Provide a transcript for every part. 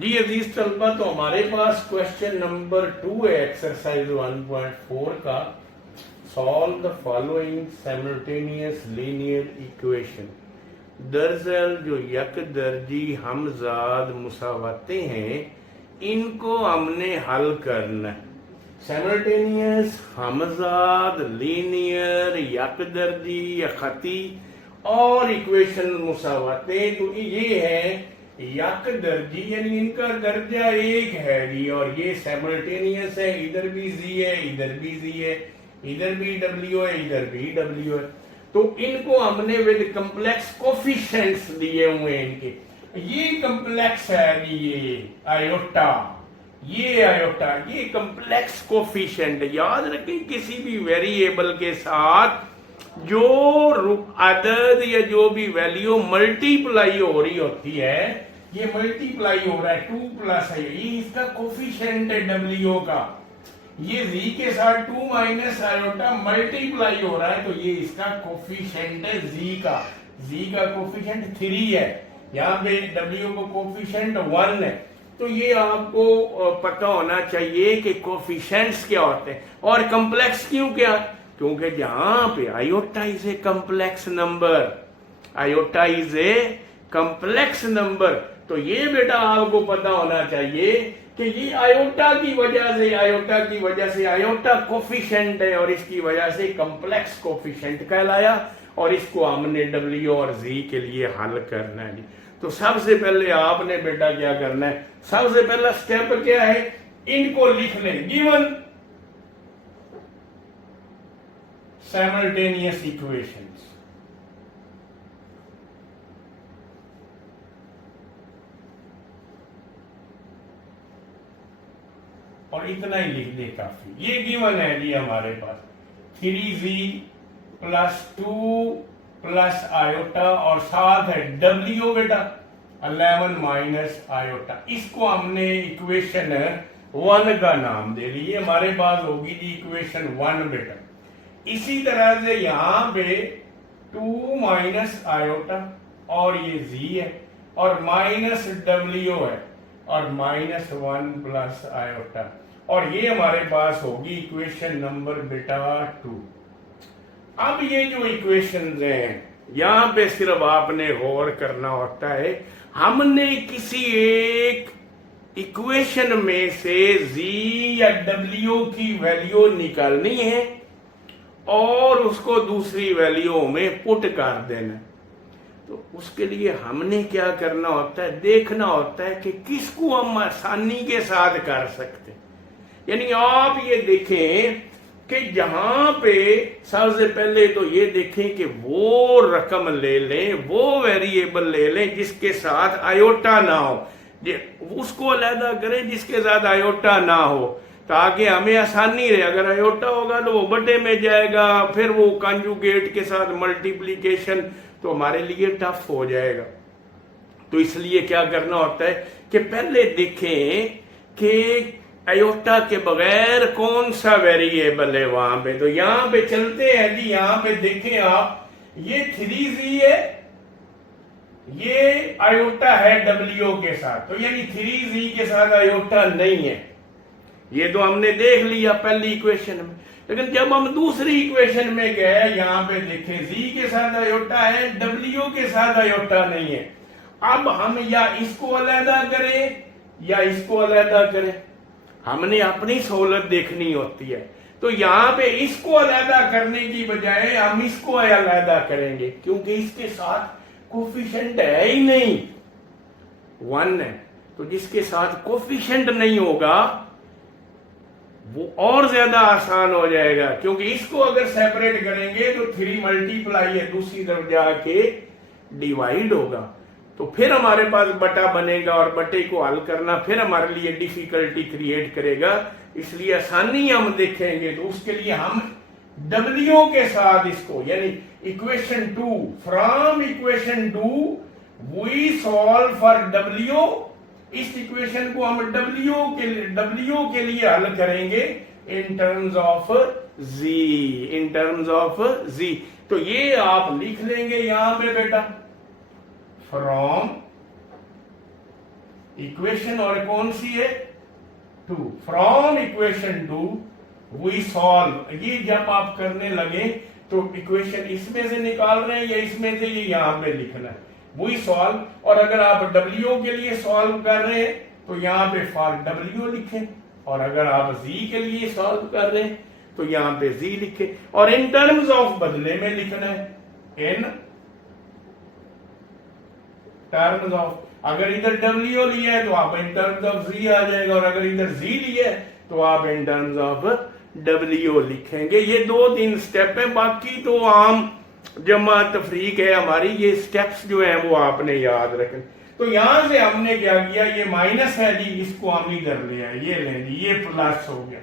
जी अजीज तलबा, तो हमारे पास क्वेश्चन नंबर 2 है एक्सरसाइज 1.4 का। Solve the following simultaneous linear equation. दरअसल जो यकदर्जी हमजाद मुसावाते हैं इनको हमने हल करना है। साइमल्टेनियस हमजाद लीनियर यकदर्जी या खती और इक्वेशन मुसावाते, तो ये है यक दर्जी यानी इनका दर्जा एक है जी, और ये साइमल्टेनियस है। इधर भी जी है, इधर भी जी है, इधर भी डब्ल्यू है, इधर भी डब्ल्यू है। तो इनको हमने विद कंप्लेक्स कोफिशिएंट्स दिए हुए हैं इनके। ये कंप्लेक्स है जी, ये आयोटा, ये कंप्लेक्स कोफिशिएंट। याद रखें किसी भी वेरिएबल के साथ जो अदद या जो भी वैल्यू मल्टीप्लाई हो रही होती है, ये मल्टीप्लाई हो रहा है 2 प्लस है, ये इसका कोफिशिएंट है डब्ल्यू का। ये z के साथ 2 माइनस आयोटा मल्टीप्लाई हो रहा है, तो ये इसका कोफिशिएंट है z का कोफिशिएंट 3 है। यहाँ पे w का कोफिशिएंट 1 है। तो ये आपको पता होना चाहिए कि कोफिशिएंट्स क्या होते हैं और कम्प्लेक्स क्यों क्या, क्योंकि जहां पे iota is a complex number, iota is a complex number, तो ये बेटा आपको पता होना चाहिए कि ये आयोटा की वजह से आयोटा कोफिशिएंट है और इसकी वजह से कम्प्लेक्स कोफिशिएंट कहलाया, और इसको हमने डब्ल्यू और जी के लिए हल करना है। तो सबसे पहले आपने बेटा क्या करना है, सबसे पहला स्टेप क्या है, इनको लिख लें। गिवन साइमल्टेनियस इक्वेशंस, और इतना ही लिख दे काफी। ये गिवन है जी हमारे पास 3z प्लस 2 प्लस आयोटा और साथ है w बेटा 11 माइनस आयोटा। इसको हमने इक्वेशन 1 का नाम दे दी। हमारे पास होगी जी इक्वेशन 1 बेटा। इसी तरह से यहां पे 2 माइनस आयोटा और ये z है और माइनस w है और माइनस 1 प्लस आयोटा, और ये हमारे पास होगी इक्वेशन नंबर बेटा 2। अब ये जो इक्वेशंस हैं यहां पे सिर्फ आपने गौर करना होता है, हमने किसी एक इक्वेशन में से z या w की वैल्यू निकालनी है और उसको दूसरी वैल्यू में पुट कर देना। तो उसके लिए हमने क्या करना होता है, देखना होता है कि किसको हम आसानी के साथ कर सकते। यानी आप ये देखें कि जहां पे सबसे पहले तो ये देखें कि वो रकम ले लें, वो वेरिएबल ले लें जिसके साथ आयोटा ना हो, उसको अलहदा करें जिसके साथ आयोटा ना हो, ताकि हमें आसानी रहे। अगर आयोटा होगा तो वो बटे में जाएगा, फिर वो कंजुगेट के साथ मल्टीप्लीकेशन, तो हमारे लिए टफ हो जाएगा। तो इसलिए क्या करना होता है कि पहले देखें कि आयोटा के बगैर कौन सा वेरिएबल है वहां पे। तो यहां पे चलते हैं जी, यहां पे देखें आप, ये 3z है, ये आयोटा है w के साथ, तो यानी 3z के साथ आयोटा नहीं है। ये तो हमने देख लिया पहली इक्वेशन में, लेकिन जब हम दूसरी इक्वेशन में गए यहां पे देखें z के साथ आयोटा है, w के साथ आयोटा नहीं है। अब हम या इसको अलहदा करें या इसको अलहदा करें, हमने अपनी सहूलत देखनी होती है। तो यहां पे इसको अलहदा करने की बजाय हम इसको अलहदा करेंगे, क्योंकि इसके साथ कोफिशिएंट है ही नहीं, 1 है। तो जिसके साथ कोफिशिएंट नहीं होगा वो और ज्यादा आसान हो जाएगा, क्योंकि इसको अगर सेपरेट करेंगे तो 3 मल्टीप्लाई है, दूसरी तरफ जाके डिवाइड होगा, तो फिर हमारे पास बटा बनेगा और बटे को हल करना फिर हमारे लिए डिफिकल्टी क्रिएट करेगा। इसलिए आसानी हम देखेंगे तो उसके लिए हम w के साथ इसको, यानी equation 2, from equation 2 we solve for w। इस इक्वेशन को हम w के लिए हल करेंगे इन टर्म्स ऑफ z, तो ये आप लिख लेंगे यहां पे बेटा, फ्रॉम इक्वेशन और कौन सी है 2। From equation 2 we solve. ये जब आप करने लगे तो इक्वेशन इसमें से निकाल रहे हैं या इसमें से, ये यहां पे लिखना है वी सॉल्व। और अगर आप W के लिए सॉल्व कर रहे हैं तो यहाँ पे फॉर W लिखें, और अगर आप Z के लिए सॉल्व कर रहे हैं तो यहाँ पे Z लिखें, और इन टर्म्स ऑफ बदले में लिखना है इन टर्म्स ऑफ। अगर इधर W लिया है तो आप इन टर्म्स ऑफ Z आ जाएगा, और अगर इधर Z लिया है तो आप इन टर्म्स ऑफ W लिखेंगे। ये 2-3 स्टेप है, बाकी तो आम जमा तफरीक है हमारी। ये स्टेप्स जो है वो आपने याद रखें। तो यहां से हमने क्या किया, ये माइनस है जी, इसको हम इधर ले आए, ये ले जी, ये प्लस हो गया,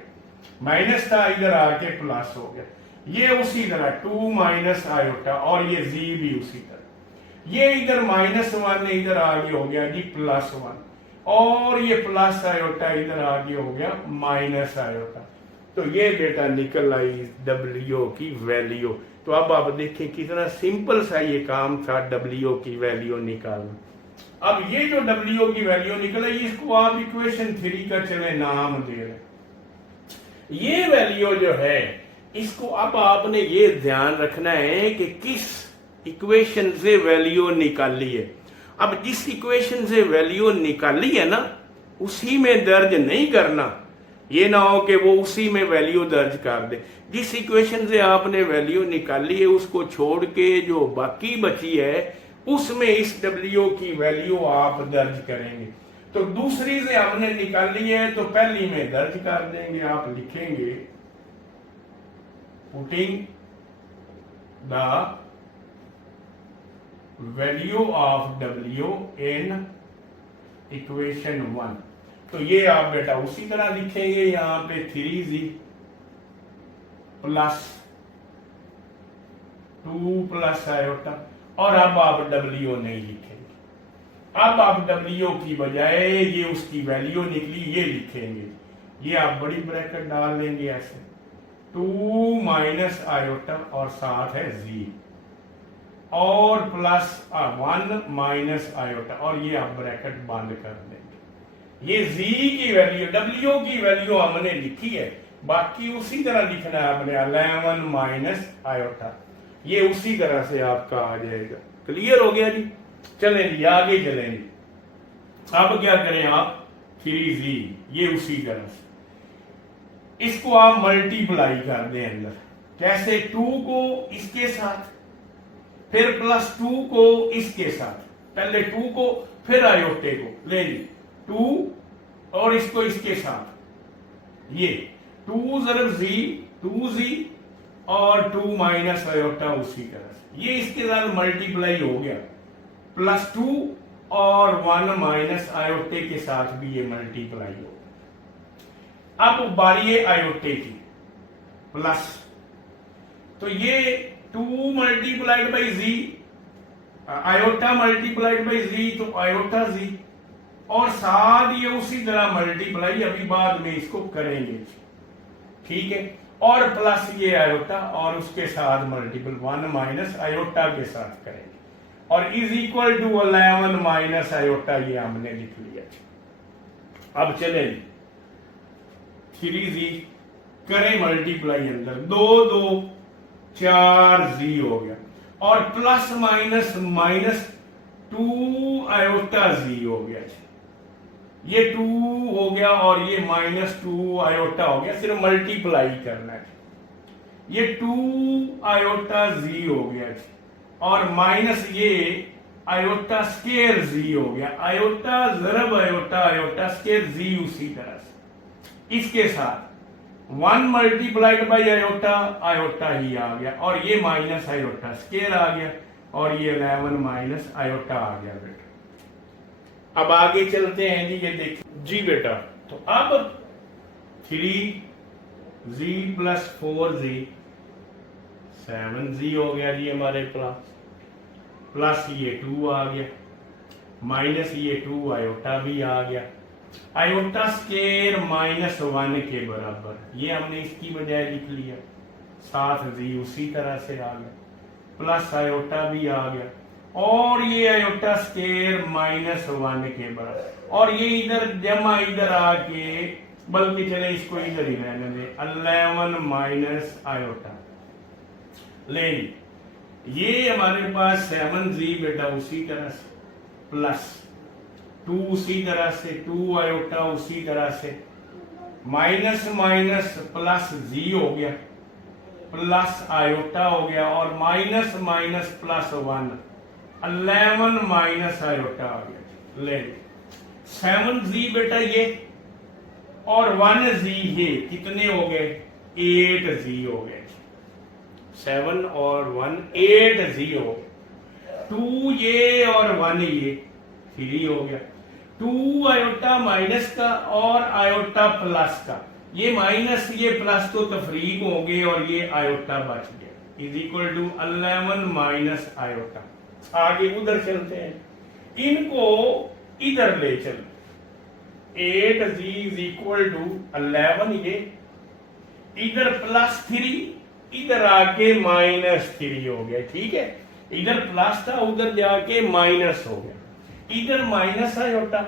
माइनस था इधर आके प्लस हो गया। ये उसी तरह 2 माइनस आयोटा, और ये Z भी उसी तरह। ये इधर -1 इधर आगे हो गया जी +1, और ये प्लस आयोटा इधर आगे हो गया माइनस आयोटा। तो ये बेटा निकल आई W की वैल्यू। तो अब आप देखें कितना सिंपल सा ये काम था W की वैल्यू निकालना। अब ये जो W की वैल्यू निकले, इसको आप इक्वेशन 3 का चले नाम दे रहे। ये वैल्यू जो है इसको अब आपने ये ध्यान रखना है कि किस इक्वेशन से वैल्यू निकाली है। अब जिस इक्वेशन से वैल्यू निकाली है ना, उसी में दर्ज नहीं करना। ये ना हो कि वो उसी में वैल्यू दर्ज कर दे। जिस इक्वेशन से आपने वैल्यू निकाली है उसको छोड़ के जो बाकी बची है उसमें इस W की वैल्यू आप दर्ज करेंगे। तो दूसरी से हमने निकाली है तो पहली में दर्ज कर देंगे। आप लिखेंगे putting the value of W in equation 1। तो ये आप बेटा उसी तरह लिखेंगे, यहां पे 3Z प्लस 2 प्लस आयोटा, और अब आप W नहीं लिखेंगे। अब आप W की बजाय ये उसकी वैल्यू निकली ये लिखेंगे। ये आप बड़ी ब्रैकेट डाल लेंगे ऐसे 2 माइनस आयोटा और साथ है Z, और प्लस 1 माइनस आयोटा, और ये आप ब्रैकेट बंद कर देंगे। ये Z की वैल्यू W की वैल्यू हमने लिखी है, बाकी उसी तरह लिखना है आपने 11 माइनस आयोटा। ये उसी तरह से आपका आ जाएगा। क्लियर हो गया जी? चलें जी आगे चलें जी। अब क्या करें आप 3Z, ये उसी तरह से इसको आप मल्टीप्लाई कर दें अंदर। कैसे? 2 को इसके साथ, फिर +2 को इसके साथ, पहले 2 को फिर आयोटे को ले ली 2 और इसको इसके साथ, ये 2 ज़रब Z 2Z और 2 माइनस आयोटा उसी तरह से। ये इसके साथ मल्टीप्लाई हो गया, +2 और 1 माइनस आयोटे के साथ भी ये मल्टीप्लाई हो गया। अब बारी है आयोटे की, प्लस, तो ये 2 multiplied by Z, iota multiplied by Z, तो आयोटा Z, और साथ ये उसी तरह मल्टीप्लाई अभी बाद में इसको करेंगे, ठीक है। और प्लस ये आयोटा और उसके साथ मल्टीपल 1 माइनस आयोटा के साथ करेंगे, और is equal to 11 minus iota, ये हमने लिख लिया। अब चले 3Z करें मल्टीप्लाई अंदर, 2 2 4Z हो गया, और plus minus minus 2 iota Z हो गया। ये 2 हो गया और ये -2 आयोटा हो गया, सिर्फ मल्टीप्लाई करना है। ये 2 आयोटा Z हो गया, और माइनस ये आयोटा स्केयर Z हो गया। आयोटा ज़रब आयोटा, आयोटा स्केयर Z उसी तरह से, इसके साथ 1 मल्टीप्लाइड बाई आयोटा, आयोटा ही आ गया, और ये माइनस आयोटा स्केयर आ गया, और ये 11 माइनस आयोटा आ गया बेटा। अब आगे चलते हैं जी, ये देखिए जी बेटा। तो अब 3Z प्लस 4Z 7Z हो गया जी हमारे पास, प्लस ये 2 आ गया, माइनस ये 2 आयोटा भी आ गया। आयोटा स्केयर -1 के बराबर, ये हमने इसकी बजाय लिख लिया, साथ Z उसी तरह से आ गया, प्लस आयोटा भी आ गया, और ये आयोटा स्क्वायर -1 के बराबर, और ये इधर जमा इधर आके, बल्कि चले इसको इधर ही रहने दे, 11 माइनस आयोटा ले ली। ये हमारे पास 7g बेटा उसी तरह से, प्लस 2 उसी तरह से, 2 आयोटा उसी तरह से, माइनस माइनस प्लस जी हो गया, प्लस आयोटा हो गया, और minus minus plus 1, 11 minus iota आ गया। ले 7g बेटा ये, और 1g ये, कितने हो गए? 8g हो गए। 7 और 1 8g हो गया। 2 ये और 1 ये 3 हो गया। 2 आयोटा माइनस का और आयोटा प्लस का, ये माइनस ये प्लस तो तफरीक हो गए, और ये आयोटा बच गया, is equal to 11 minus iota. आगे उधर चलते हैं, इनको इधर ले चल, 8g इज इक्वल टू 11, ये इधर प्लस 3, इधर आके -3 हो गया। ठीक है, इधर प्लस था, उधर जाके माइनस हो गया, इधर माइनस आयोटा,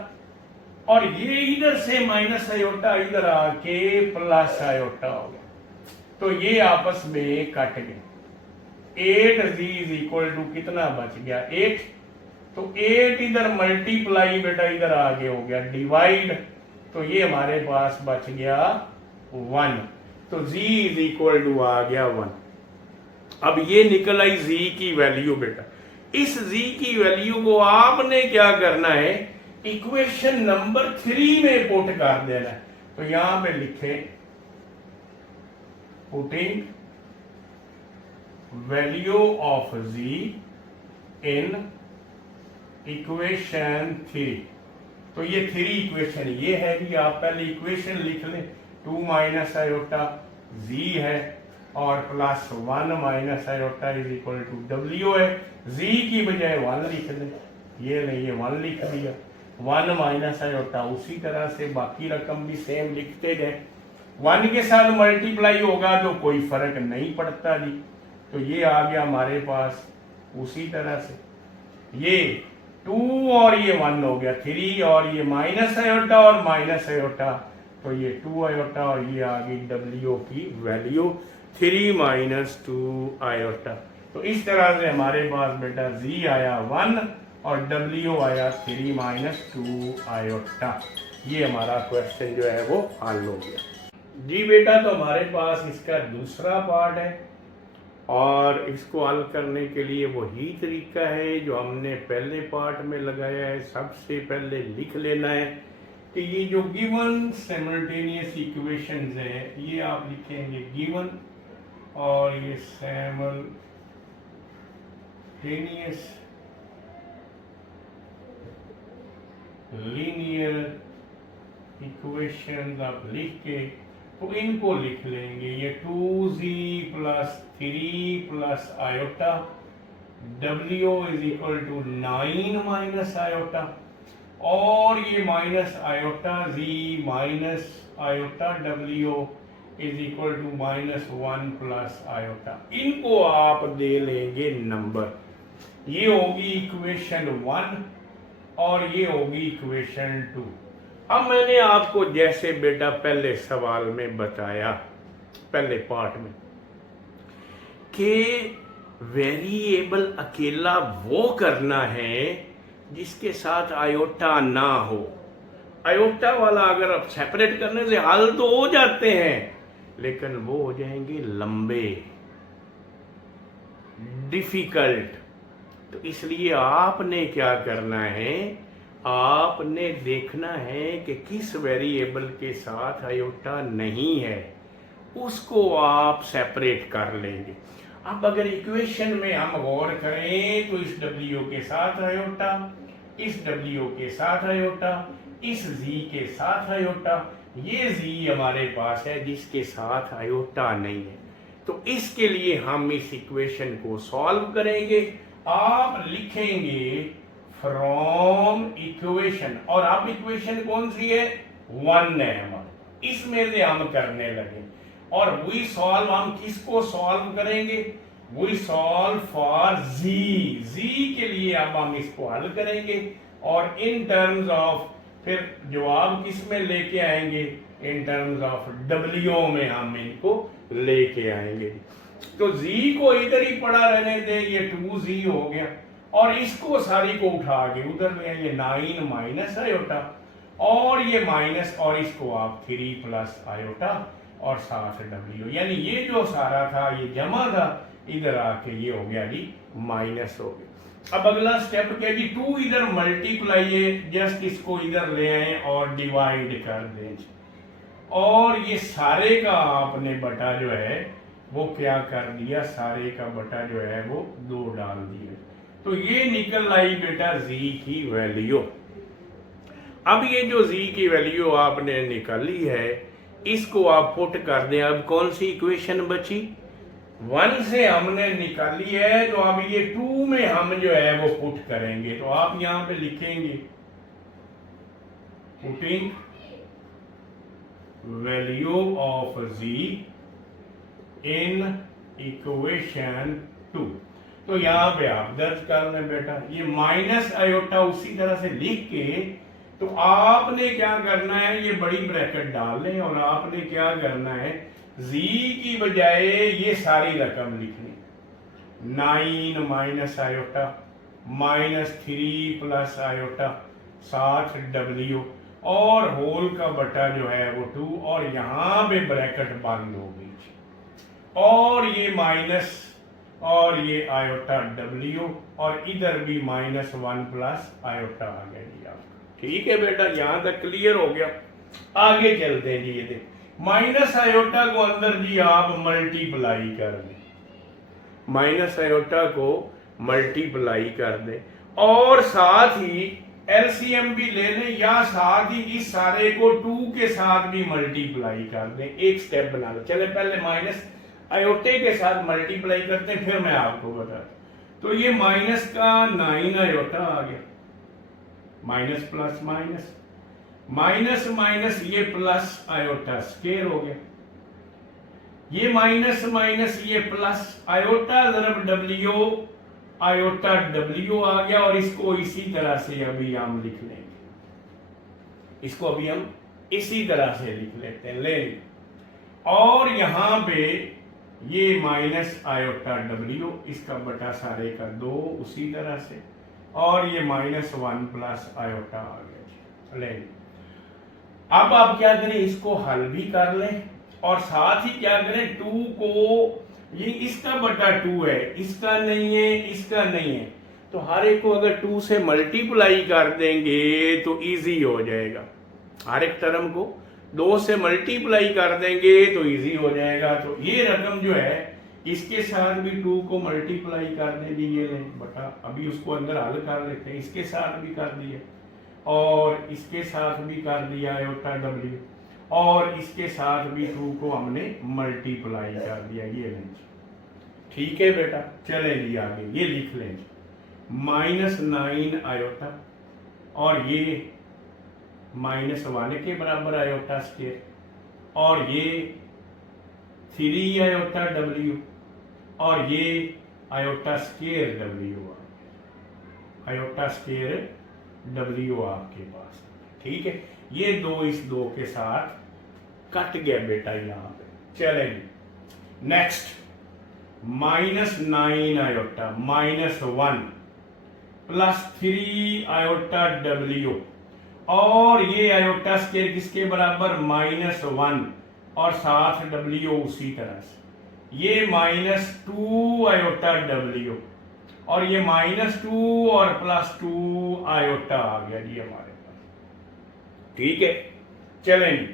और ये इधर से माइनस आयोटा इधर आके प्लस आयोटा हो गया, तो ये आपस में कट गए। 8g इज इक्वल टू कितना बच गया? 8, तो 8 इधर मल्टीप्लाई बेटा इधर आगे हो गया डिवाइड, तो ये हमारे पास बच गया 1, तो g इज इक्वल टू आ गया 1। अब ये निकल आई z की वैल्यू बेटा, इस z की वैल्यू को आपने क्या करना है, इक्वेशन नंबर 3 में पुट कर देना है। तो यहां पे लिखे putting value of z in equation 3, तो ये 3 इक्वेशन ये है कि आप पहले इक्वेशन लिख लें, 2 माइनस आयोटा z है और plus 1 minus iota is equal to w है, z की बजाय 1 लिख लें, ये नहीं ये 1 लिख दिया, 1 माइनस आयोटा उसी तरह से बाकी रकम भी सेम लिखते गए, 1 के साथ मल्टीप्लाई होगा तो कोई फर्क नहीं पड़ता जी। तो ये आ गया हमारे पास उसी तरह से, ये 2 और ये 1 हो गया 3, और ये माइनस आयोटा और माइनस आयोटा, तो ये 2 आयोटा, और ये आ गई w की वैल्यू 3 माइनस 2 आयोटा। तो इस तरह से हमारे पास बेटा z आया 1 और w आया 3 माइनस 2 आयोटा। ये हमारा क्वेश्चन जो है वो हल हो गया जी बेटा। तो हमारे पास इसका दूसरा पार्ट है, और इसको हल करने के लिए वही तरीका है जो हमने पहले पार्ट में लगाया है। सबसे पहले लिख लेना है कि ये जो गिवन सिमल्टेनियस इक्वेशंस है, ये आप लिखेंगे गिवन, और ये सिमल्टेनियस लीनियर इक्वेशंस आप लिख के तो इनको लिख लेंगे, ये 2z plus 3 plus iota w is equal to 9 minus iota, और ये minus iota z minus iota w is equal to -1 plus iota. इनको आप दे लेंगे नंबर, ये होगी इक्वेशन 1 और ये होगी इक्वेशन 2। अब मैंने आपको जैसे बेटा पहले सवाल में बताया, पहले पार्ट में, कि वेरिएबल अकेला वो करना है जिसके साथ आयोटा ना हो। आयोटा वाला अगर आप सेपरेट करने से हल तो हो जाते हैं, लेकिन वो हो जाएंगे लंबे, डिफिकल्ट। तो इसलिए आपने क्या करना है, आपने देखना है कि किस वेरिएबल के साथ आयोटा नहीं है, उसको आप सेपरेट कर लेंगे। अब अगर इक्वेशन में हम गौर करें तो इस w के साथ आयोटा, इस w के साथ आयोटा, इस z के साथ आयोटा, ये z हमारे पास है जिसके साथ आयोटा नहीं है। तो इसके लिए हम इस इक्वेशन को सॉल्व करेंगे। आप लिखेंगे फ्रॉम इक्वेशन, और आप इक्वेशन कौन सी है, 1 है हमारे, इसमें से हम करने लगे। और वही सॉल्व हम किसको सॉल्व करेंगे, वी सॉल्व फॉर जी के लिए अब हम इसको हल करेंगे और इन टर्म्स ऑफ फिर जवाब किस में लेके आएंगे, इन टर्म्स ऑफ डब्ल्यू में हम इनको लेके आएंगे। तो जी को इधर ही पड़ा रहने दे, ये 2z हो गया और इसको सारी को उठा के उधर ले आएंगे 9 माइनस आयोटा और ये माइनस और इसको आप 3 प्लस आयोटा और साथ डब्ल्यू, यानी ये जो सारा था ये जमा था, इधर आके ये हो गया जी माइनस हो गया। अब अगला स्टेप क्या जी, 2 इधर मल्टीप्लाई है, जस्ट इसको इधर ले आए और डिवाइड कर दें और ये सारे का आपने बटा जो है वो क्या कर दिया, सारे का बटा जो है वो 2 डाल दिया, तो ये निकल आई बेटा जी की वैल्यू। अब ये जो जी की वैल्यू आपने निकाली है इसको आप पुट कर दें। अब कौन सी इक्वेशन बची, 1 से हमने निकाली है, तो अब ये 2 में हम जो है वो पुट करेंगे, तो आप यहां पे लिखेंगे putting value of z in equation 2, तो यहां पे आप दर्ज कर लें बेटा, ये माइनस आयोटा उसी तरह से लिख के, तो आपने क्या करना है, ये बड़ी ब्रैकेट डाल लें और आपने क्या करना है, जी की बजाय ये सारी रकम लिखनी, 9 minus iota minus 3 plus iota साथ डब्ल्यू और होल का बटा जो है वो 2 और यहां पे ब्रैकेट बंद हो गई और ये माइनस और ये आयोटा डब्ल्यू और इधर भी -1 प्लस आयोटा आ गया जी आपका। ठीक है बेटा, यहां तक क्लियर हो गया। आगे चलते हैं जी, ये देख माइनस आयोटा को अंदर जी आप मल्टीप्लाई कर दें, माइनस आयोटा को मल्टीप्लाई कर दें और साथ ही एलसीएम भी ले लें या साथ ही इस सारे को 2 के साथ भी मल्टीप्लाई कर दें, एक स्टेप बना लो। चले पहले माइनस आयोटे के साथ मल्टीप्लाई करते हैं, फिर मैं आपको बताता। तो ये माइनस का 9 आयोटा आ गया, minus plus minus minus minus ये प्लस आयोटा स्क्वायर हो गया, ये माइनस माइनस ये प्लस आयोटा ज़रब डब्ल्यू आयोटा डब्ल्यू आ गया और इसको इसी तरह से अभी हम लिख लेंगे, इसको अभी हम इसी तरह से लिख लेते हैं, ले और यहां पे ये माइनस आयोटा डब्ल्यू इसका बटा सारे का 2 उसी तरह से और ये -1 प्लस आयोटा आ गया, ले। अब आप क्या करें, इसको हल भी कर लें और साथ ही क्या करें, 2 को ये इसका बटा 2 है, इसका नहीं है, इसका नहीं है, तो हर एक को अगर 2 से मल्टीप्लाई कर देंगे तो इजी हो जाएगा, हर एक टर्म को 2 से मल्टीप्लाई कर देंगे तो इजी हो जाएगा। तो ये रकम जो है इसके साथ भी 2 को मल्टीप्लाई कर दें जी, ये लें बटा, अभी उसको अंदर हल कर लेते हैं, इसके साथ भी कर दिया और इसके साथ भी कर दिया आयोटा डब्ल्यू और इसके साथ भी 2 को हमने मल्टीप्लाई कर दिया, ये लें। ठीक है बेटा, चले जी आगे, ये लिख लें -9 आयोटा और ये -1 के बराबर आयोटा स्क्वायर और ये 3 आयोटा डब्ल्यू और ये iota square W, iota square W आपके पास। ठीक है, ये 2 इस 2 के साथ कट गया बेटा यहां पे। चलेंगे next, -9 iota -1 plus 3 iota W और ये आयोटा स्क्वायर किसके बराबर, -1 और साथ डब्ल्यू उसी तरह से, ये -2 आयोटा डब्ल्यू और ये -2 और +2 आयोटा आ गया जी हमारे पास। ठीक है, चलें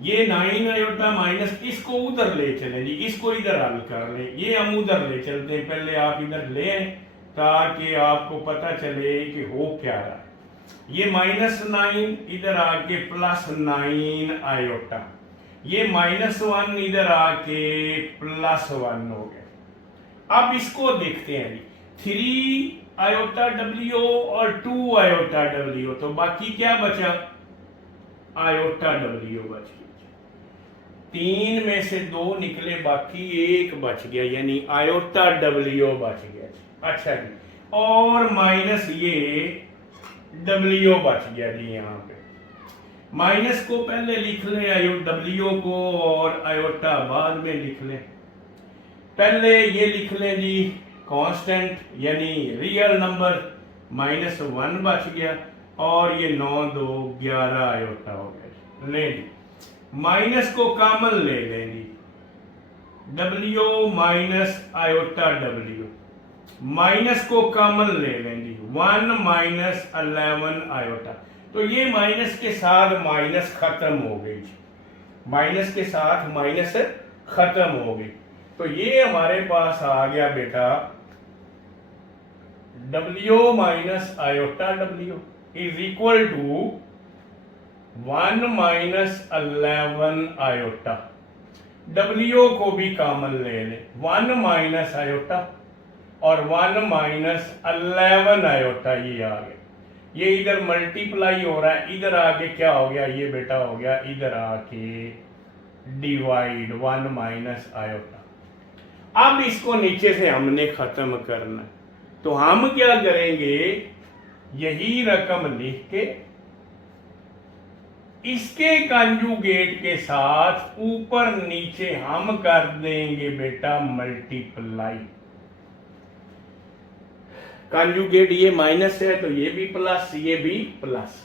ये 9 आयोटा माइनस इसको उधर ले चलें जी, इसको इधर हल कर लें, ये हम उधर ले चलते हैं, पहले आप इधर ले आए ताकि आपको पता चले कि हो क्या रहा है। ये -9 इधर आके +9 आयोटा, ये -1 इधर आके +1 हो गया। अब इसको देखते हैं जी, 3 आयोटा डब्ल्यू और 2 आयोटा डब्ल्यू, तो बाकी क्या बचा, आयोटा डब्ल्यू बच गया। तीन में से दो निकले, बाकी एक बच गया, यानी आयोटा डब्ल्यू बच गया। अच्छा जी, और माइनस ये डब्ल्यू बच गया जी। यहाँ पे माइनस को पहले लिख लें, डब्ल्यू को, और आयोटा बाद में लिख लें। पहले ये लिख लें जी कांस्टेंट यानी रियल नंबर, -1 बच गया, और ये 9 2 11 आयोटा हो गया। ले जी, माइनस को कॉमन ले लें जी, W minus iota W, minus को कॉमन ले लें जी, 1 -11 आयोटा। तो ये माइनस के साथ माइनस खत्म हो गई जी, माइनस के साथ माइनस खत्म हो गई। तो ये हमारे पास आ गया बेटा W minus iota W is equal to 1 -11 iota. W को भी कॉमन ले लें, 1 माइनस आयोटा और 1 -11 आयोटा, ये आ गया। ये इधर मल्टीप्लाई हो रहा है, इधर आके क्या हो गया, ये बेटा हो गया इधर आके डिवाइड 1 माइनस आयोटा। अब इसको नीचे से हमने खत्म करना, तो हम क्या करेंगे, यही रकम लिख के इसके कंजुगेट के साथ ऊपर नीचे हम कर देंगे बेटा मल्टीप्लाई। कंजुगेट ये माइनस है तो ये भी प्लस, ये भी plus.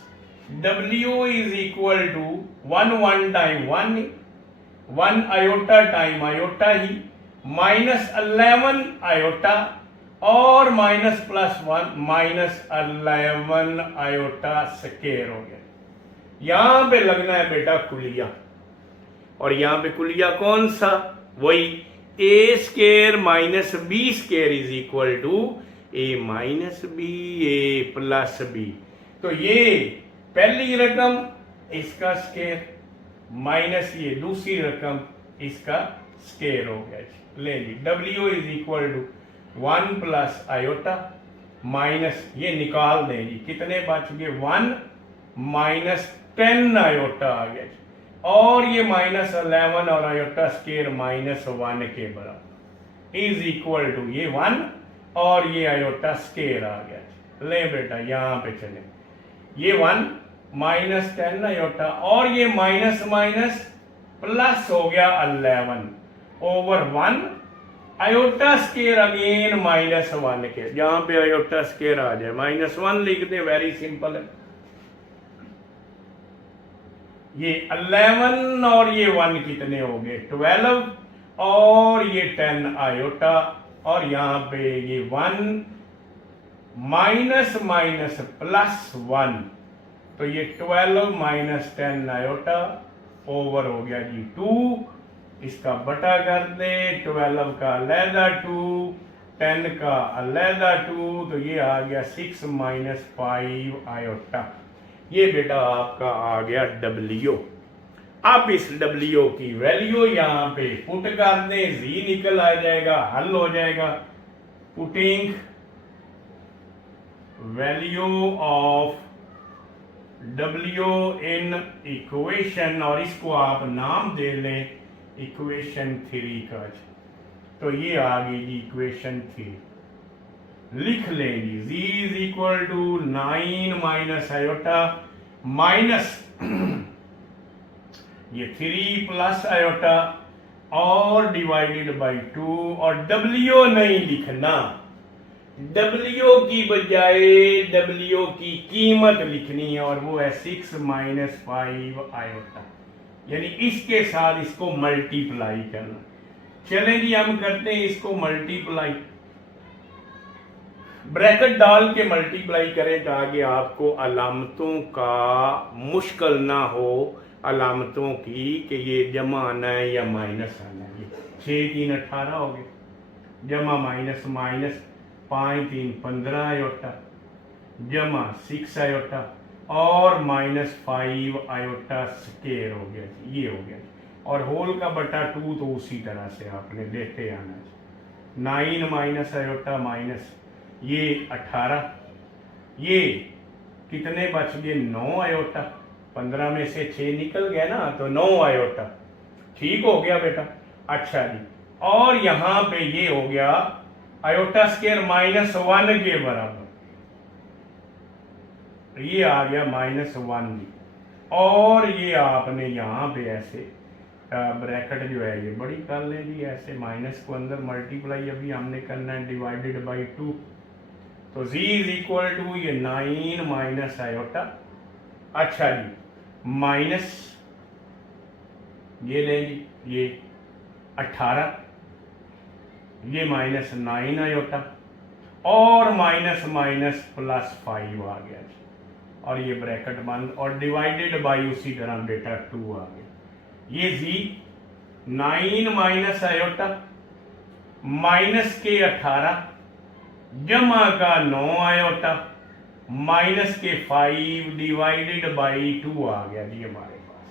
W is equal to 1 time 1 iota time iota ही, -11 आयोटा और माइनस प्लस 1 -11 आयोटा स्केयर हो गया। यहां पे लगना है बेटा कुलिया, और यहां पे कुलिया कौन सा, वही a square minus b square is equal to a minus b a plus b. तो ये पहली रकम इसका स्केयर माइनस ये दूसरी रकम इसका स्केयर हो गया। ले ली, W is equal to 1 plus iota minus, ये निकाल दें जी, कितने बच गए, 1 -10 आयोटा आ गया, और ये -11 और आयोटा स्केयर -1 के बराबर इज इक्वल टू ये 1 और ये आयोटा स्केयर आ गया। ले बेटा यहां पे चले, ये 1 -10 आयोटा और ये माइनस माइनस प्लस हो गया 11 ओवर 1 आयोटा स्केयर अगेन -1 के, जहां पे आयोटा स्केयर आ जाए -1 लिख दे, वेरी सिंपल है। ये 11 और ये 1 कितने हो गए, 12 और ये 10 आयोटा, और यहां पे ये 1 माइनस माइनस प्लस 1, तो ये 12 -10 आयोटा ओवर हो गया जी 2, इसका बटा कर दे, 12 का अलहदा 2, 10 का अलहदा 2, तो ये आ गया 6 -5 आयोटा। ये बेटा आपका आ गया W। अब इस W की वैल्यू यहां पे पुट कर दें, Z निकल आ जाएगा, हल हो जाएगा। Putting value of W in equation, और इसको आप नाम दे लें इक्वेशन 3 का, तो ये आ गई जी इक्वेशन 3। लिख लेंगे Z is equal to 9 minus iota minus ये 3 प्लस आयोटा और डिवाइडेड बाई 2, और W नहीं लिखना, W की बजाय W की कीमत लिखनी है, और वो है 6 -5 आयोटा, यानी इसके साथ इसको मल्टीप्लाई करना। चलें जी हम करते हैं इसको मल्टीप्लाई, ब्रैकेट डाल के मल्टीप्लाई करें ताकि आपको अलामतों का मुश्किल ना हो, अलामतों की कि ये जमा आना है या माइनस आना है। 6 3 18 हो गए, जमा माइनस माइनस 5 3 15 आयोटा, जमा 6 आयोटा और -5 आयोटा स्केयर हो गया, ये हो गया। और होल का बटा 2 तो उसी तरह से आपने लेते आना, 9 माइनस आयोटा माइनस ये 18, ये कितने बच गए 9 आयोटा, 15 में से 6 निकल गए ना, तो 9 आयोटा, ठीक हो गया बेटा। अच्छा जी, और यहां पे ये हो गया आयोटा स्क्वायर -1 के बराबर, ये आ गया -1 जी। और ये आपने यहाँ पे ऐसे ब्रैकेट जो है ये बड़ी कर लें जी, ऐसे माइनस को अंदर मल्टीप्लाई अभी हमने करना है डिवाइडेड बाई 2, तो z इज इक्वल टू ये 9 माइनस आयोटा। अच्छा जी, माइनस ये लें जी, ये 18, ये -9 आयोटा, और माइनस माइनस +5 आ गया जी, और ये ब्रैकेट बंद और डिवाइडेड बाई उसी तरह बेटा 2 आ गया। ये z 9 माइनस आयोटा माइनस के 18 जमा का 9 आयोटा माइनस के 5 डिवाइडेड बाई 2 आ गया जी हमारे पास।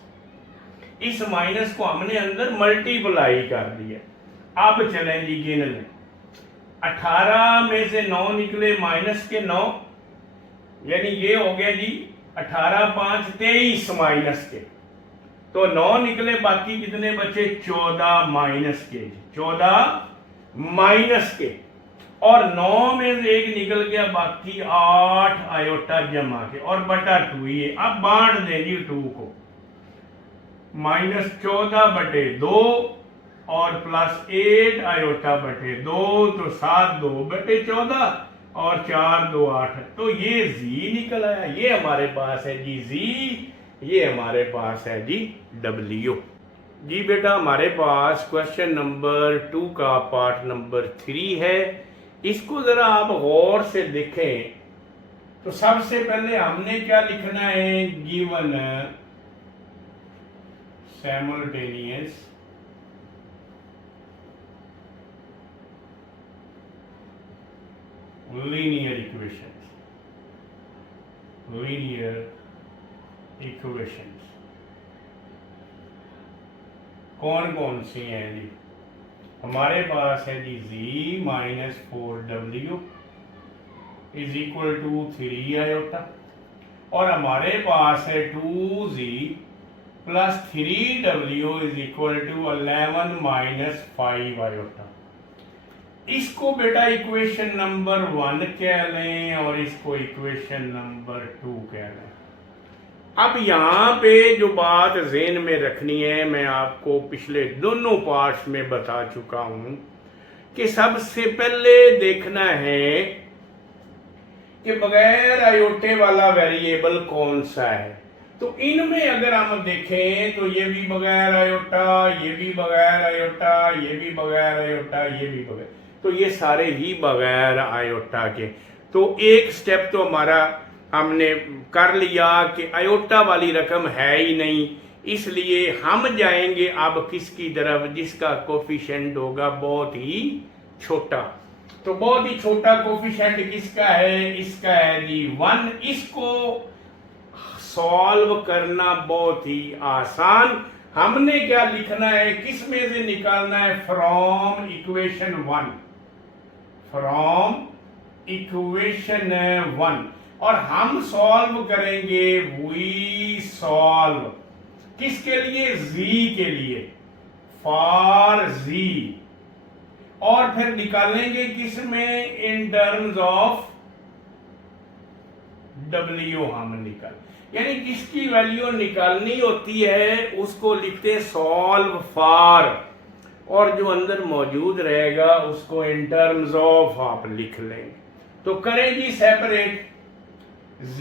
इस माइनस को हमने अंदर मल्टीप्लाई कर दिया। अब चलें जी गिन लें, 18 में से 9 निकले माइनस के 9, यानी ये हो गया जी 18 5 23 माइनस के, तो 9 निकले, बाकी कितने बचे 14 माइनस के, 14 माइनस के, और 9 में से एक निकल गया, बाकी 8 आयोटा जमा के और बटा 2 ये। अब बांट दें जी 2 को, -14/2 और +8 आयोटा बटे 2, तो 7 2 बटे 14 और 4 2 8, तो ये z निकल आया। ये हमारे पास है जी z, ये हमारे पास है जी W। जी बेटा हमारे पास क्वेश्चन नंबर 2 का पार्ट नंबर 3 है। इसको जरा आप गौर से देखें तो सबसे पहले हमने क्या लिखना है, given simultaneous linear equations, linear equations कौन कौन सी हैं जी? हमारे पास है जी z -4w is equal to 3 iota, और हमारे पास है 2z plus 3w is equal to 11 -5 iota. इसको बेटा इक्वेशन नंबर 1 कह लें और इसको इक्वेशन नंबर 2 कह लें। अब यहाँ पे जो बात ज़हन में रखनी है, मैं आपको पिछले दोनों पार्ट्स में बता चुका हूं कि सबसे पहले देखना है कि बगैर आयोटे वाला वेरिएबल कौन सा है। तो इनमें अगर हम देखें तो ये भी बगैर आयोटा, ये भी बगैर आयोटा, ये भी बगैर आयोटा, ये भी बगैर, तो ये सारे ही बगैर आयोटा के। तो एक स्टेप तो हमारा हमने कर लिया कि आयोटा वाली रकम है ही नहीं, इसलिए हम जाएंगे अब किसकी तरफ, जिसका कोफिशिएंट होगा बहुत ही छोटा। तो बहुत ही छोटा कोफिशिएंट किसका है, इसका है जी 1। इसको सॉल्व करना बहुत ही आसान, हमने क्या लिखना है, किस में से निकालना है, फ्रॉम इक्वेशन 1, फ्रॉम इक्वेशन 1, और हम सॉल्व करेंगे, वी सॉल्व किसके लिए, z के लिए, फॉर z, और फिर निकालेंगे किस में, इन टर्म्स ऑफ w हम निकाल, यानी किसकी वैल्यू निकालनी होती है उसको लिखते हैं सॉल्व फॉर, और जो अंदर मौजूद रहेगा उसको इन टर्म्स ऑफ आप लिख लेंगे। तो करें जी separate, z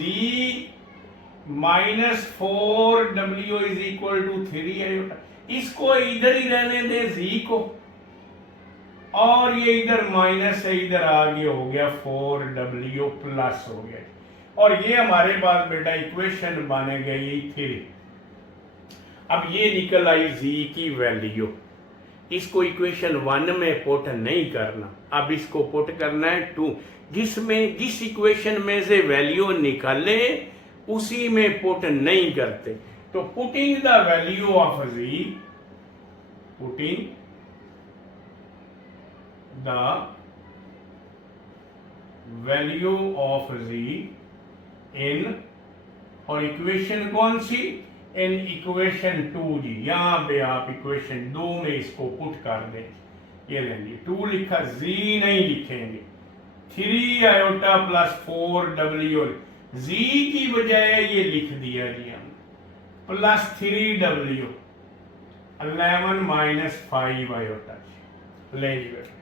-4w is equal to 3 iota, इसको इधर ही रहने दें z को, और ये इधर माइनस है, इधर आगे हो गया 4w प्लस हो गया, और ये हमारे पास बेटा इक्वेशन बन गई 3। अब ये निकल आई z की वैल्यू, इसको इक्वेशन 1 में पुट नहीं करना, अब इसको पुट करना है 2, जिसमें जिस इक्वेशन में से वैल्यू निकाले उसी में पुट नहीं करते। तो putting the value of z, putting the value of z इन, और इक्वेशन कौन सी, इन इक्वेशन 2 जी, यहाँ पे आप इक्वेशन 2 में इसको पुट कर दें। ये लेंगे 2 लिखा, जी नहीं लिखेंगे, 3 आयोटा प्लस 4w, जी की बजाय ये लिख दिया जी हम, प्लस 3w 11 माइनस 5 आयोटा। लेंगे बेटा,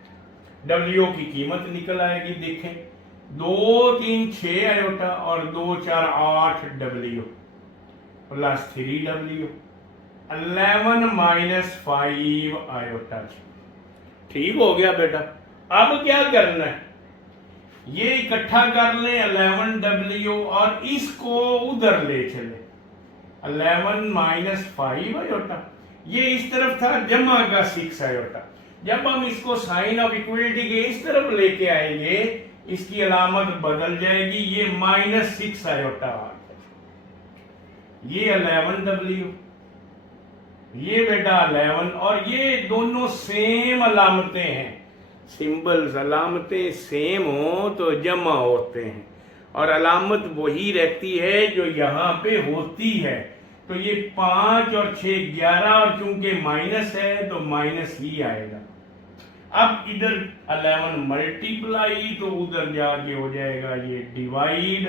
w की कीमत निकल आएगी, देखें 2 3 6 आयोटा और 2 4 8 w plus 3w 11 minus 5 iota. ठीक हो गया बेटा। अब क्या करना है, ये इकट्ठा कर लें 11w और इसको उधर ले चले, 11 माइनस 5 आयोटा, ये इस तरफ था, जमा का 6 आयोटा। जब हम इसको साइन ऑफ इक्वलिटी के इस तरफ लेके आएंगे, इसकी अलामत बदल जाएगी, ये माइनस 6 आयोटा आ गया, ये 11w, ये बेटा 11, और ये दोनों सेम अलामतें हैं, सिंबल्स अलामतें सेम हो तो जमा होते हैं, और अलामत वही रहती है जो यहाँ पे होती है। तो ये 5 और 6 11, और चूंकि माइनस है तो माइनस ही आएगा। अब इधर 11 मल्टीप्लाई, तो उधर जाके हो जाएगा ये डिवाइड,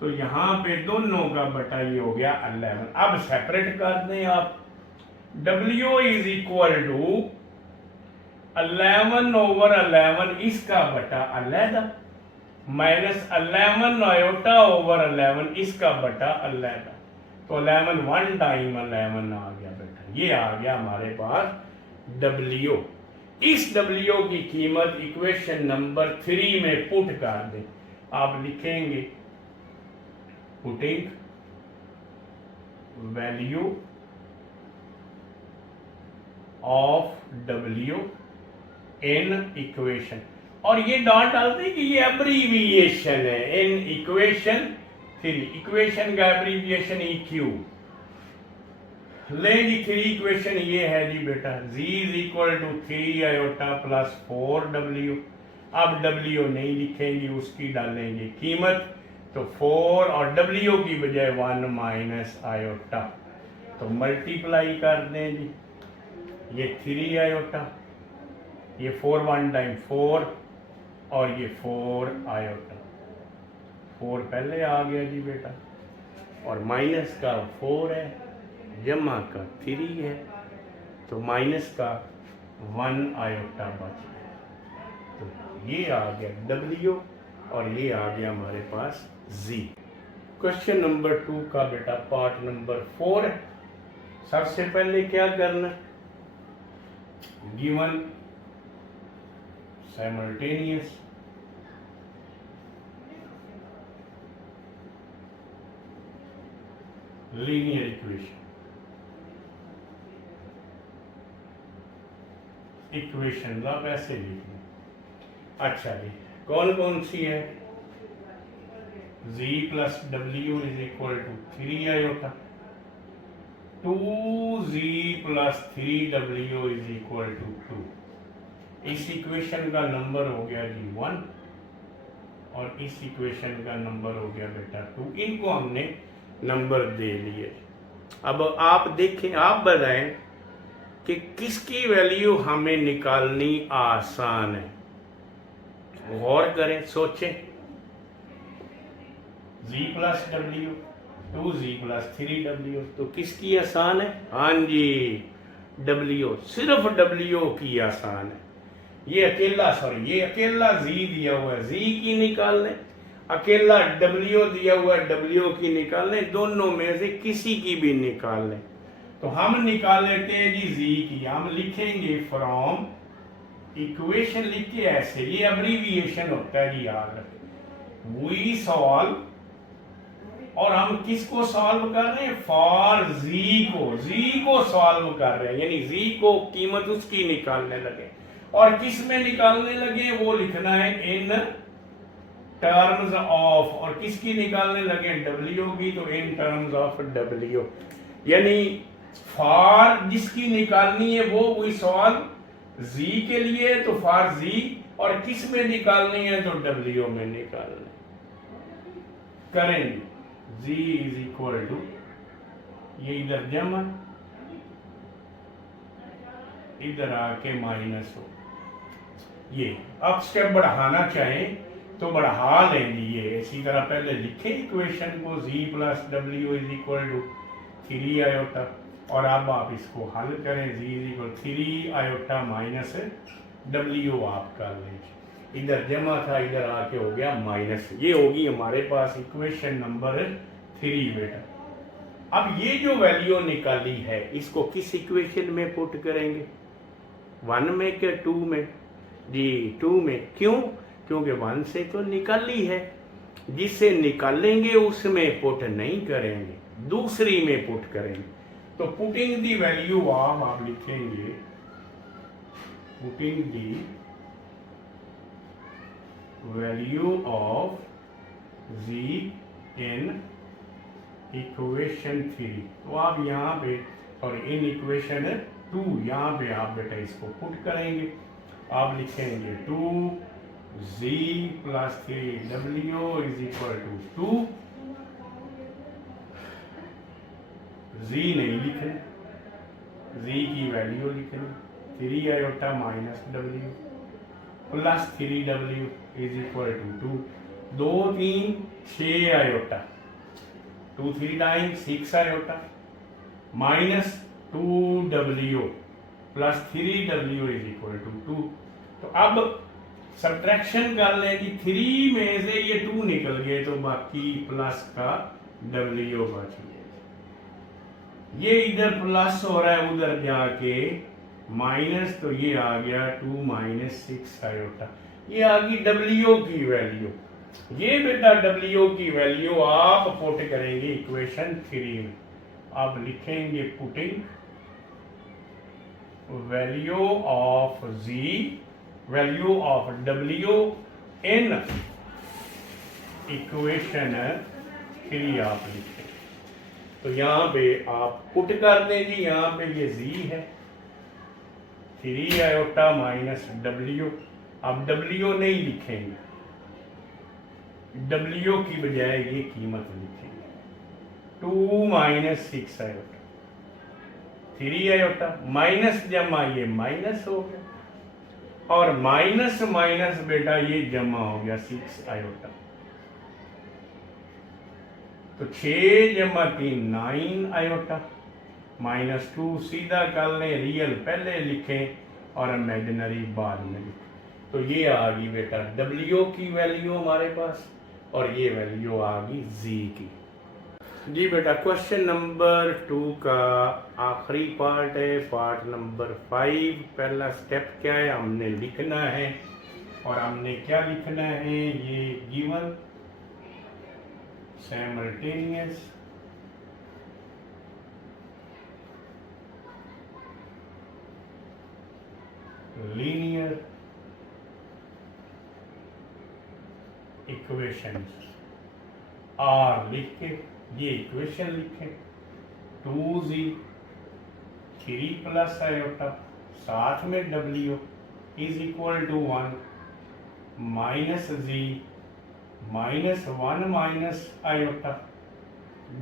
तो यहाँ पे दोनों का बटा ये हो गया 11। अब सेपरेट कर दें आप, w is equal to 11 over 11 इसका बटा 11, माइनस 11 आयोटा ओवर 11 इसका बटा 11, तो 11 1 टाइम 11 आ गया बेटा, ये आ गया हमारे पास w। इस w की कीमत इक्वेशन नंबर 3 में पुट कर दें। आप लिखेंगे putting value of w in equation, और ये डॉट डालते हैं कि ये अब्रीविएशन है, इन इक्वेशन 3, इक्वेशन का एब्रीविएशन EQ। ले जी 3 इक्वेशन ये है जी बेटा, z is equal to 3 iota plus 4w। अब w नहीं लिखेंगे, उसकी डालेंगे कीमत, तो 4 और w की बजाय 1 माइनस आयोटा, तो मल्टीप्लाई कर दें जी, ये 3 आयोटा, ये 4 1 टाइम 4, और ये 4 आयोटा, 4 पहले आ गया जी बेटा, और माइनस का 4 है, जमा का 3 है, तो माइनस का 1 आयोटा बच गया, तो ये आ गया w, और ये आ गया हमारे पास z। क्वेश्चन नंबर 2 का बेटा पार्ट नंबर 4 है। सबसे पहले क्या करना, given simultaneous linear equation, equation ला वैसे लिखना। अच्छा जी, कौन कौन सी है, z plus w is equal to 3 iota, 2z plus 3w is equal to 2। इस इक्वेशन का नंबर हो गया जी 1, और इस इक्वेशन का नंबर हो गया बेटा 2। इनको हमने नंबर दे लिए। अब आप देखें, आप बताएं कि किसकी वैल्यू हमें निकालनी आसान है, गौर करें, सोचें। z plus w, 2z plus 3w, तो किसकी आसान है? हाँ जी, w, सिर्फ w की आसान है। ये अकेला z दिया हुआ है, z की निकाल लें, अकेला w दिया हुआ है, w की निकाल लें, दोनों में से किसी की भी निकाल लें। तो हम निकाल लेते हैं जी z की, हम लिखेंगे फ्रॉम इक्वेशन, लिख के ऐसे, ये अब्रीविएशन होता है जी, याद रखें, वी सॉल्व, और हम किसको सॉल्व कर रहे हैं, फॉर z को सॉल्व कर रहे हैं, यानी z को कीमत उसकी निकालने लगे, और किस में निकालने लगे वो लिखना है इन टर्म्स ऑफ, और किसकी निकालने लगे, w की, तो इन टर्म्स ऑफ w, यानी फॉर जिसकी निकालनी है वो वी सॉल्व z के लिए, तो फॉर z, और किस में निकालनी है, तो w में निकालना करेंगे। z इज इक्वल टू, ये इधर जमा, इधर आके माइनस हो। ये अब स्टेप बढ़ाना चाहें तो बढ़ा लें जी। ये इसी तरह पहले लिखे इक्वेशन को z प्लस डब्ल्यू इज इक्वल टू 3 आयोटा, और अब आप इसको हल करें। z is equal 3 iota minus डब्ल्यू आप कर लें। इधर जमा था, इधर आके हो गया माइनस। ये होगी हमारे पास इक्वेशन नंबर 3 बेटा। अब ये जो वैल्यू निकाली है इसको किस इक्वेशन में पुट करेंगे? 1 में क्या 2 में? जी 2 में। क्यों? क्योंकि 1 से तो निकाली है, जिसे निकालेंगे उसमें पुट नहीं करेंगे, दूसरी में पुट करेंगे। तो पुटिंग दी वैल्यू ऑफ आप लिखेंगे, putting the value of z in equation 3। तो आप यहाँ पे और इन इक्वेशन 2 यहाँ पे आप बेटा इसको पुट करेंगे। आप लिखेंगे 2z plus 3w is equal to 2। z नहीं लिखना, z की वैल्यू लिखनी 3 iota minus w plus 3w is equal to 2। 2 3 6 iota, 2 3 time 6 iota minus 2w plus 3w is equal to 2। तो अब सब्ट्रैक्शन कर लें कि 3 में से ये 2 निकल गए तो बाकी प्लस का w बच गया। ये इधर प्लस हो रहा है, उधर जाके माइनस, तो ये आ गया 2 माइनस 6 आयोटा। ये आ गई w की वैल्यू। ये बेटा w की वैल्यू आप पुट करेंगे इक्वेशन 3 में। आप लिखेंगे putting value of z, value of w in equation 3 आप लिखें। तो यहाँ पे आप पुट कर दें जी। यहाँ पे ये z है 3 आयोटा माइनस w। अब w नहीं लिखेंगे, w की बजाय ये कीमत लिखेंगे 2 माइनस 6 आयोटा, 3 आयोटा माइनस जमा ये माइनस हो गया, और माइनस माइनस बेटा ये जमा हो गया 6 आयोटा। तो 6 जमा 3 9 आयोटा माइनस 2। सीधा कर लें, रियल पहले लिखें और इमेजिनरी बाद में लिखें। तो ये आ गई बेटा w की वैल्यू हमारे पास, और ये वैल्यू आ गई z की। जी बेटा क्वेश्चन नंबर 2 का आखिरी पार्ट है, पार्ट नंबर 5। पहला स्टेप क्या है, हमने लिखना है, और हमने क्या लिखना है, ये given simultaneous linear equations are लिख के ये इक्वेशन लिखें 2z 3 प्लस आयोटा साथ में w is equal to 1 minus z minus 1 minus iota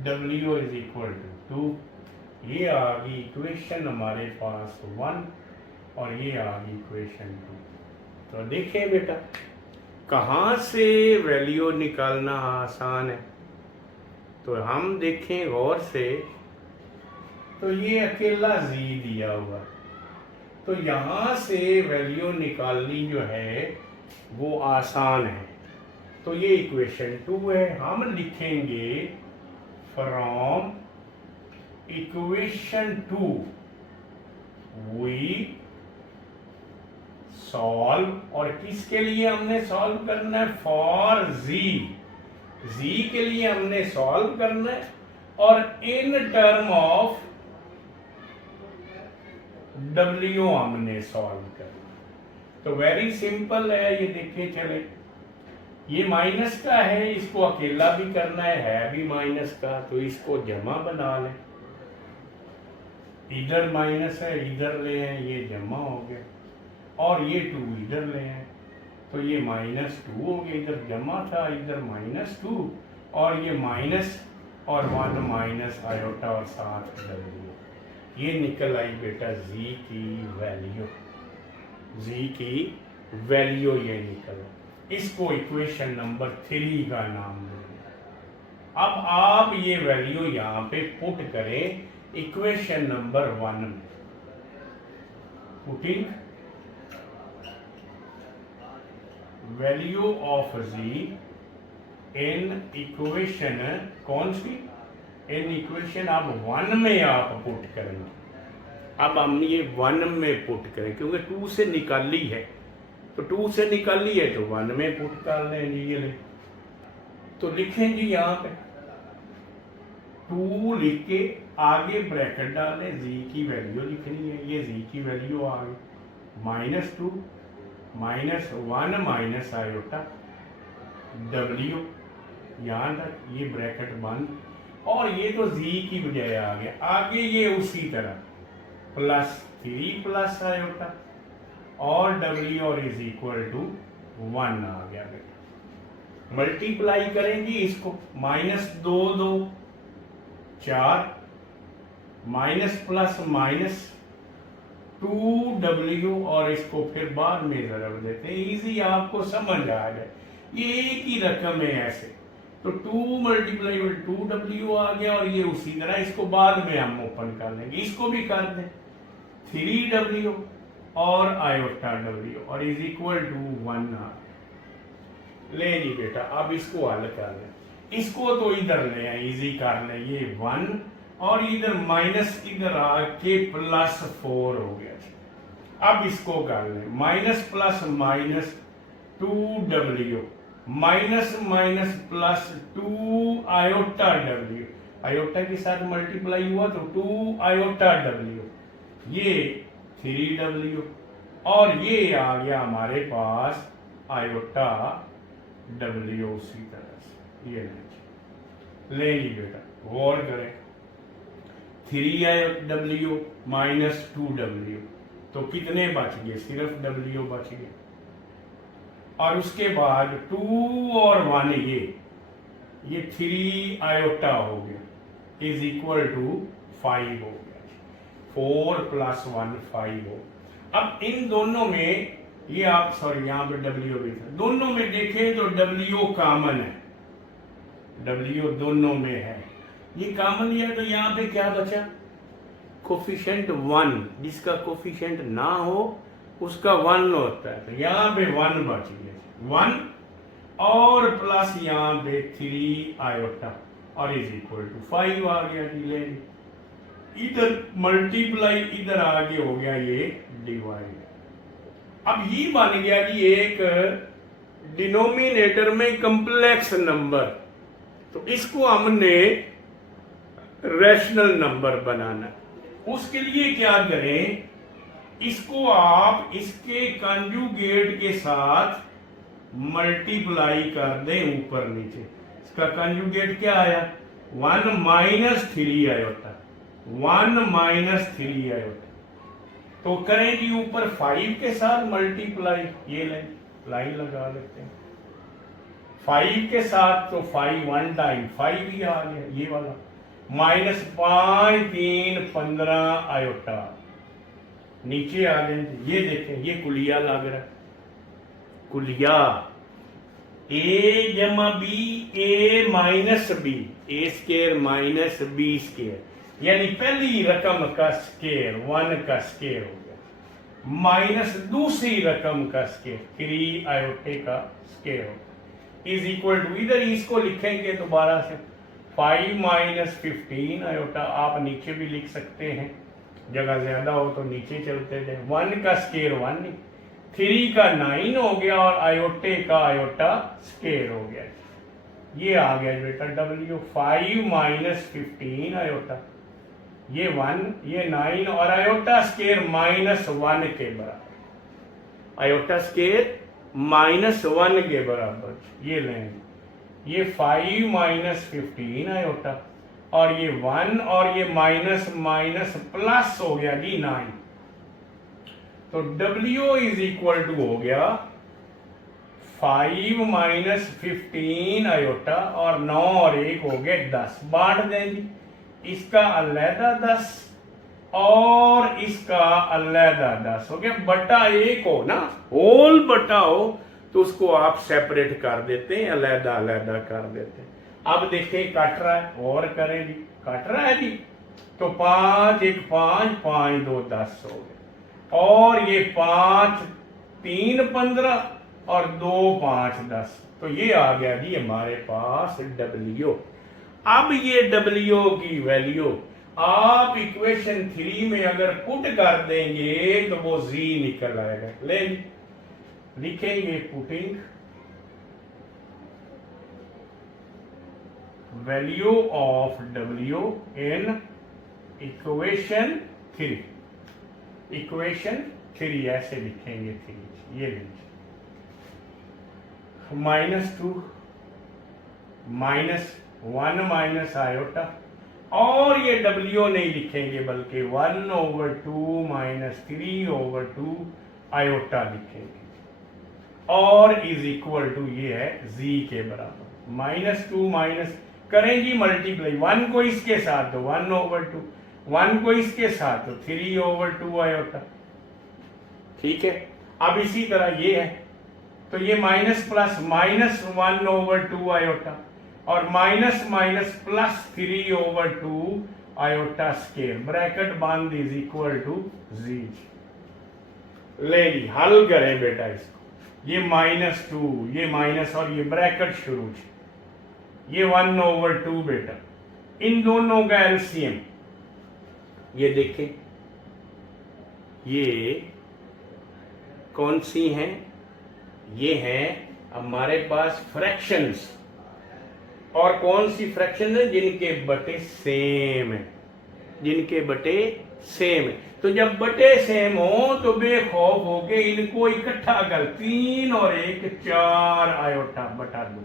w is equal to 2। ये आ गई इक्वेशन हमारे पास 1, और ये आ गई इक्वेशन 2। तो देखें बेटा कहाँ से वैल्यू निकालना आसान है। तो हम देखें गौर से, तो ये अकेला z दिया हुआ, तो यहाँ से वैल्यू निकालनी जो है वो आसान है। तो ये इक्वेशन 2 है। हम लिखेंगे फ्रॉम इक्वेशन 2 वी सॉल्व, और किसके लिए हमने सॉल्व करना है, फॉर z के लिए हमने सॉल्व करना है, और इन टर्म ऑफ w हमने सॉल्व करना। तो वेरी सिंपल है, ये देखिए चले, ये माइनस का है, इसको अकेला भी करना है भी माइनस का, तो इसको जमा बना लें। इधर माइनस है, इधर ले आए, ये जमा हो गया, और ये 2 इधर ले आए, तो ये -2 हो गया। इधर जमा था, इधर -2, और ये माइनस और 1 माइनस आयोटा और साथ डब्ल्यू। ये निकल आई बेटा जी की वैल्यू, जी की वैल्यू ये निकल। इसको इक्वेशन नंबर 3 का नाम देंगे। अब आप ये वैल्यू यहां पे पुट करें इक्वेशन नंबर 1 में। Putting value of z in equation, कौन सी? इन इक्वेशन आप 1 में आप पुट करेंगे। अब हम ये 1 में पुट करें क्योंकि 2 से निकाली है, तो 2 से निकाली है तो 1 में पुट कर लें जी। ये तो लिखें जी यहाँ पे 2 लिख के आगे ब्रैकेट डालें, जी की वैल्यू लिखनी है। ये जी की वैल्यू आ गई -2 -1 माइनस आयोटा डब्ल्यू, यहाँ तक ये ब्रैकेट बंद, और ये तो जी की बजाय आ गया। आगे ये उसी तरह +3 प्लस आयोटा और डब्ल्यू और इज इक्वल टू 1 आ गया। मल्टीप्लाई करेंगे इसको, -2 2 4 माइनस प्लस माइनस 2w और इसको फिर बाद में जरब देते हैं, इजी आपको समझ आ जाए। ये एक ही रकम है ऐसे, तो 2 × 2w आ गया और ये उसी तरह, इसको बाद में हम ओपन कर लेंगे। इसको भी कर दें 3w और आयोटा w और इज इक्वल टू 1 आ ले जी बेटा। अब इसको हल कर लें, इसको तो इधर ले आए, इजी कर लें। ये 1 और इधर माइनस इधर आके +4 हो गया। अब इसको कर लें, minus plus minus 2w minus minus plus 2 iota w, iota के साथ मल्टीप्लाई हुआ तो 2 आयोटा w, ये 3w और ये आ गया हमारे पास आयोटा w उसी तरह से। ये ले ली बेटा, गौर करें 3w माइनस 2w, तो कितने बच गए? सिर्फ w बच गए। और उसके बाद 2 और 1 ये 3 आयोटा हो गया इज इक्वल टू 5 हो गया। 4 + 1 5 हो। अब इन दोनों में ये आप सॉरी यहाँ पे w भी था, दोनों में देखें तो w कॉमन है, w दोनों में है। ये कॉमन लिया तो यहाँ पे क्या बचा? कोफिशिएंट 1, जिसका कोफिशिएंट ना हो उसका 1 होता है, तो यहाँ पे 1 बच गया, 1 और प्लस यहाँ पे 3 आयोटा और इज इक्वल टू 5 आ गया जी। इधर मल्टीप्लाई इधर आगे हो गया ये डिवाइड। अब ये बन गया जी एक डिनोमिनेटर में कॉम्प्लेक्स नंबर, तो इसको हमने रैशनल नंबर बनाना। उसके लिए क्या करें, इसको आप इसके कंजुगेट के साथ मल्टीप्लाई कर दें ऊपर नीचे। इसका कंजुगेट क्या आया? 1 - 3 आयोटा, 1 - 3 आयोटा। तो करें जी ऊपर 5 के साथ मल्टीप्लाई, ये लाइन लगा लेते हैं 5 के साथ, तो 5 1 टाइम 5 ही आ गया ये वाला, -5 3 15 आयोटा नीचे आ गए। ये देखें ये कुलिया लग रहा है, कुलिया a जमा b a minus b, a square minus b square, यानी पहली रकम का स्केयर 1 का स्केयर हो गया, माइनस दूसरी रकम का स्केयर 3 आयोटे का स्केयर हो गया, इज इक्वल टू, इधर इसको लिखेंगे दोबारा से 5 - 15 आयोटा। आप नीचे भी लिख सकते हैं, जगह ज्यादा हो तो नीचे चलते जाए। 1 का स्केयर 1 नहीं, 3 का 9 हो गया और आयोटे का आयोटा स्केयर हो गया। ये आ गया बेटा w, 5 - 15 आयोटा, ये 1 ये 9 और आयोटा स्केयर -1 के बराबर, आयोटा स्केयर -1 के बराबर। ये लेंगे, ये 5 - 15 आयोटा और ये 1 और ये माइनस माइनस प्लस हो गया जी 9, तो w इज इक्वल टू हो गया 5 माइनस 15 आयोटा और 9 और 1 हो गए 10, बांट देंगे। इसका अलहदा 10 और इसका अलहदा 10 हो गया। बटा 1 हो ना, होल बटा हो तो उसको आप सेपरेट कर देते हैं, अलहदा अलहदा कर देते हैं। अब देखें कट रहा है, और करें जी, कट रहा है जी। तो 5 1 5 5 2 10 हो गए, और ये 5 3 15 और 2 5 10। तो ये आ गया जी हमारे पास W। अब ये W की वैल्यू आप इक्वेशन 3 में अगर पुट कर देंगे तो वो Z निकल आएगा। ले लिखेंगे putting value of W in equation 3। Equation 3 ऐसे लिखेंगे 3, ये लीजिए -2 -1 माइनस आयोटा, और ये W नहीं लिखेंगे बल्कि 1/2 माइनस 3/2 आयोटा लिखेंगे, और इज इक्वल टू ये है Z के बराबर। -2 माइनस करेंगी मल्टीप्लाई, 1 को इसके साथ दो 1/2, 1 को इसके साथ दो 3/2 आयोटा। ठीक है, अब इसी तरह ये है, तो ये माइनस प्लस -1/2 आयोटा और minus minus plus 3/2 iota square, bracket बंद इज इक्वल टू Z। ले ली, हल करें बेटा इसको। ये -2, ये माइनस और ये ब्रैकेट शुरू, ये 1/2 बेटा, इन दोनों का एलसीएम ये देखें, ये कौन सी हैं? ये हैं हमारे पास फ्रैक्शंस। और कौन सी फ्रैक्शन है? जिनके बटे सेम है, जिनके बटे सेम है। तो जब बटे सेम हो तो बेखौफ हो के इनको इकट्ठा कर, 3 और 1 4 आयोटा बटा 2।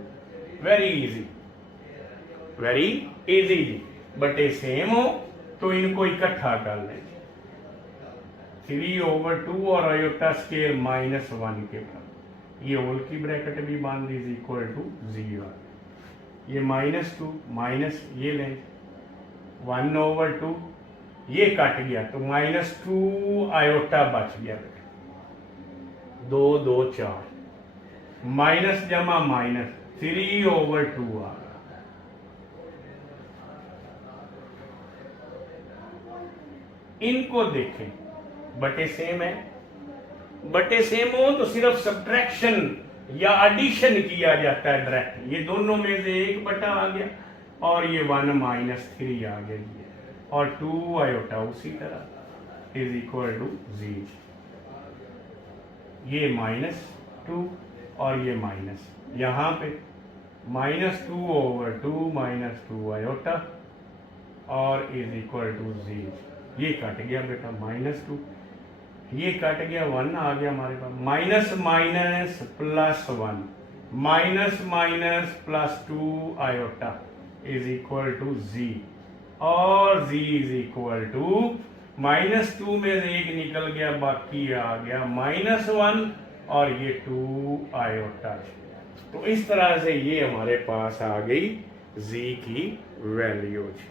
वेरी इजी, वेरी इजी जी। बटे सेम हो तो इनको इकट्ठा कर लें, 3/2 और आयोटा स्केयर -1 के बराबर। ये होल की ब्रैकेट भी बांध इज इक्वल टू 0। ये -2 माइनस ये लें 1/2, ये कट गया तो -2 आयोटा बच गया बेटा, 2 2 4, माइनस जमा माइनस 3/2 आ गया। इनको देखें, बटे सेम है, बटे सेम हो तो सिर्फ सब्ट्रैक्शन या एडिशन किया जाता है डायरेक्ट। ये दोनों में से 1 बटा आ गया और ये 1 -3 आ गया, और 2 आयोटा उसी तरह इज इक्वल टू 0। ये -2 और ये माइनस, यहाँ पे -2/2 -2 आयोटा और इज इक्वल टू 0। ये कट गया बेटा, -2 ये कट गया, 1 आ गया हमारे पास, minus minus plus 1, minus minus plus 2 iota is equal to Z, और Z इज इक्वल टू -2 में से 1 निकल गया, बाकी आ गया -1 और ये 2 आयोटा। तो इस तरह से ये हमारे पास आ गई Z की वैल्यूज।